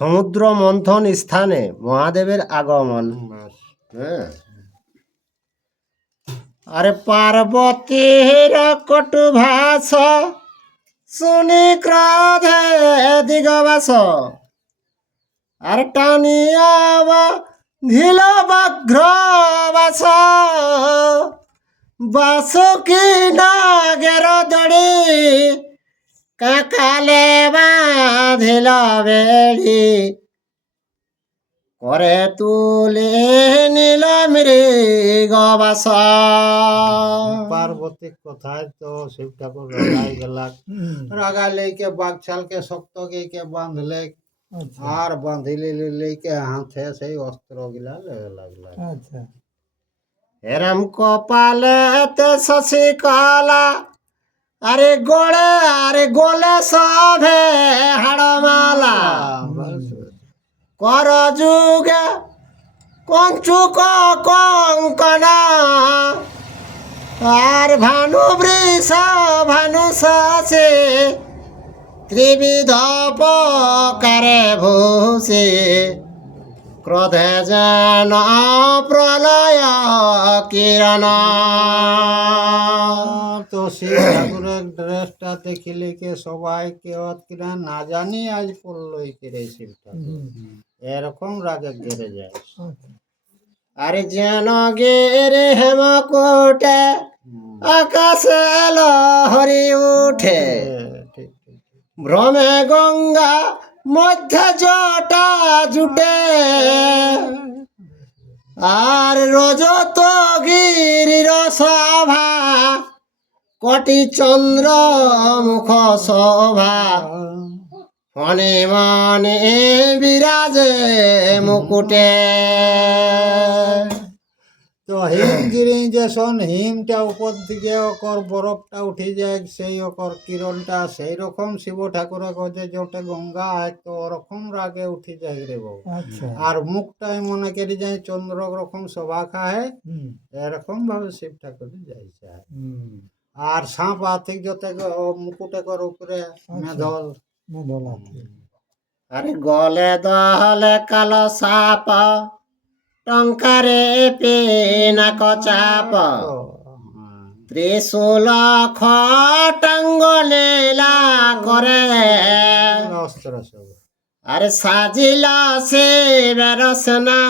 সমুদ্র মন্থন স্থানে মহাদেবের আগমন। হ্যাঁ, আরে পার্বতীর কটু ভাষ শুনি ক্রোধে দিগবাস, আর টানিয়া ধিল বাঘ্র বাস, বাসুকি নাগের দড়ি কাকালে বাঁধিল বেড়ি, করে তুলে নীল মৃগবাস। পার্বতী কোথায় তো শিব ঠাকুর রাগাই গেলা, রাগাই লইকে বাঘছালকে শক্ত গেকে বাঁধলে, আর বাঁধিলে লইকে হাতে সেই অস্ত্র গিলা লেগে লাগলা। হেরাম কপালে শশী কলা, আরে গোলে সভে হাড়মালা, কর যুগে কঞ্চুক কঙ্কনা, আর ভানু বৃষ ভানু শশী, ত্রিবিধ প্রকারে ভূষি, ক্রোধে যেন প্রলয় কিরণ। তো শিব ঠাকুরের ড্রেসটা দেখিলে কে সবাই কেউ কিনা না জানি আজ পড়লই কেড়ে শিব ঠাকুর এরকম রাগে গেড়ে যায়। আরে যেন গেরে হেমকূটে আকাশে লহরি উঠে, ঠিক ঠিক ভ্রমে গঙ্গা মধ্যে জটা জুটে, আর রজত গিরির শোভা কোটি চন্দ্র মুখ শোভা, মনে মনে বিরাজে মুকুটে। তো হিমগিরি যখন হিমটা উপর দিকে ওকর বরফটা উঠে যায়, সেই ওকর কিরণটা সেই রকম শিব ঠাকুর যে যোটে গঙ্গা হয় তো ওরকম রাগে উঠে যায় রে বাবু। আর মুখটাই মনে করি যায় চন্দ্র রকম শোভা খায়, এরকম ভাবে শিব ঠাকুর যাইছে। আর সাপ আর্থিক যত মুকুটে কর উপরে মেধল, আরে গলে দলে কালো সাপ, টঙ্কারে পেনাক চাপ, ত্রিশূল খটাঙ্গ লীলা করে, অস্ত্র সব আরে সাজিল সে বেরসনা,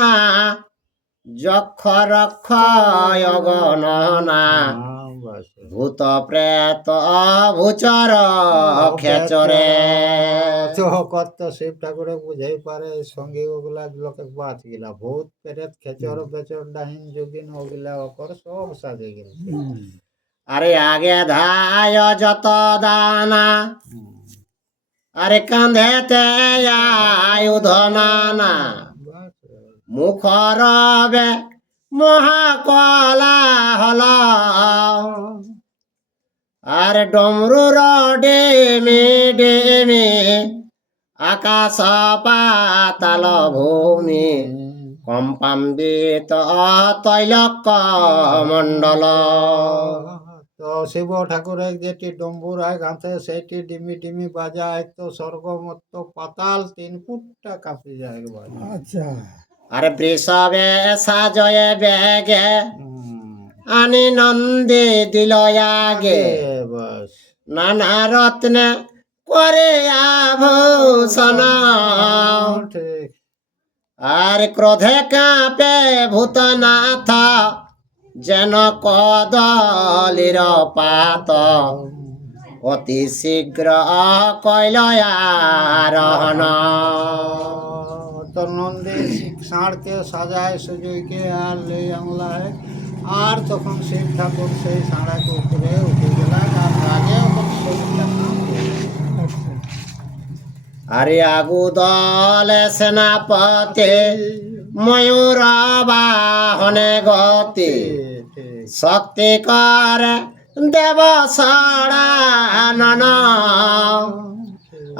যক্ষ রক্ষ অগণনা, ভূত প্রেত ভূচর খেচরে। তো কত শিব ঠাকুরে বুঝাই পারে সঙ্গে ওগুলা লোকে বাঁচ গিলা, ভূত প্রেত খেচর বেচর ডাহিন যোগিন ওগুলা ওকর সব সাজে গেল। আরে আগে ধায় যত দানা, আরে কাঁধেতে আয়ুধ নানা, মুখ রবে মহাকলা হল, আর ডমরুর ডেমি ডেমি আকাশ পাতাল ভূমি, কম্পাম্বিত তৈলক মণ্ডল। তো শিব ঠাকুরের যেটি ডম্বুরায় গাঁথে সেইটি ডিমি ডিমি বাজায়, তো স্বর্গমত্ত পাতাল 3 ফুটটা কাঁপি যায় একবার। আচ্ছা, আরে বৃষবে সাজয়ে বেগে, আনি নন্দে দিল আগে, বাস নানা রত্নে করে আভূষণ, ঠিক। আর ক্রোধে কাঁপে ভূতনাথ, যেন কদলির পাত, অতি শীঘ্র কইল আরোহণ। তো নন্দী ষাঁড়কে সাজায় সুজয়কে আর লই আনলায়, আর তখন শিব ঠাকুর সেই ষাঁড়াকে উপরে উঠে গেলেন, আর রাগে আরে আগু দলে সেনাপতি, ময়ূর বাহনে গতি, শক্তি করে দেব সড়ানন,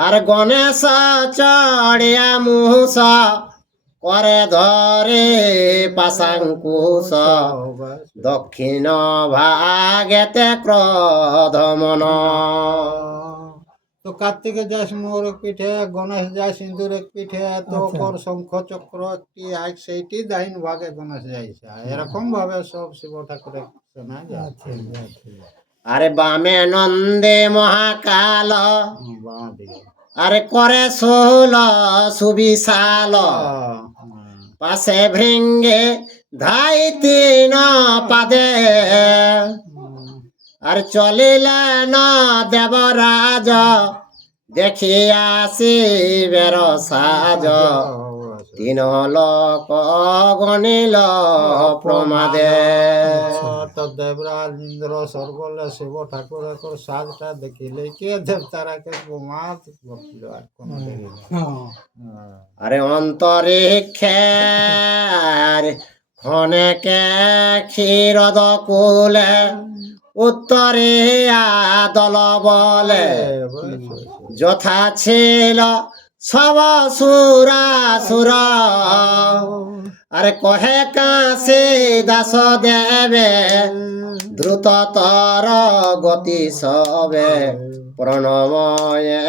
আর গণেশ চড়িয়া মুহুস, করে ধরে পাশাঙ্কুশ, দক্ষিণ ভাগেতে ক্রোধ মন। তো তো কার্তিকে যায় মোরগ পিঠে, গণেশ যায় সিঁদুরের পিঠে, তো ওপর শঙ্খ চক্র একটি আজ সেইটি দাইন ভাগে গণেশ যাইছে, এরকম ভাবে সব শিব ঠাকুরের শোনা যায়। আরে বামে নন্দে মহাকাল, বাঁ দিকে আরে করে ষোল সুবিশাল, পাশে ভৃঙ্গে ধাই তিন পাদে, আর চলিলেন দেবরাজ দেখিয়া শিবের সাজ, তিন লোক গণিল প্রমাদে। তো দেবরাজ ইন্দ্র সর্বলে শিব ঠাকুরের সাজটা দেখিলে কে দেবতারাকে প্রমাদ করছিল আর কোনো দেখিল না। আরে অন্তরিক্ষে ক্ষণেকে ক্ষীরদ কুলে, উত্তরে দল বলে, যথা ছিল সব সুরাসুর, আরে কহে কাশী দাস দেবে, দ্রুততর গতি সবে, প্রণময়ে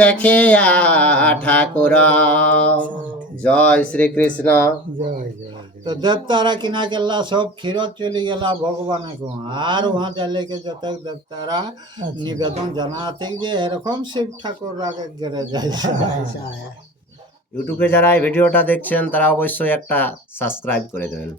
দেখিয়া ঠাকুর। জয় শ্রীকৃষ্ণ। তো দেবতারা কিনা গেলা সব ক্ষীরত চলে গেলা ভগবান কো, আর वहां जाले के जत देवतारा निवेदन জানাতে যে এরকম শিব ঠাকুর আগে গেরে যায়। ইউটিউবে যারা এই ভিডিওটা দেখছেন তারা অবশ্যই একটা সাবস্ক্রাইব করে দেবেন।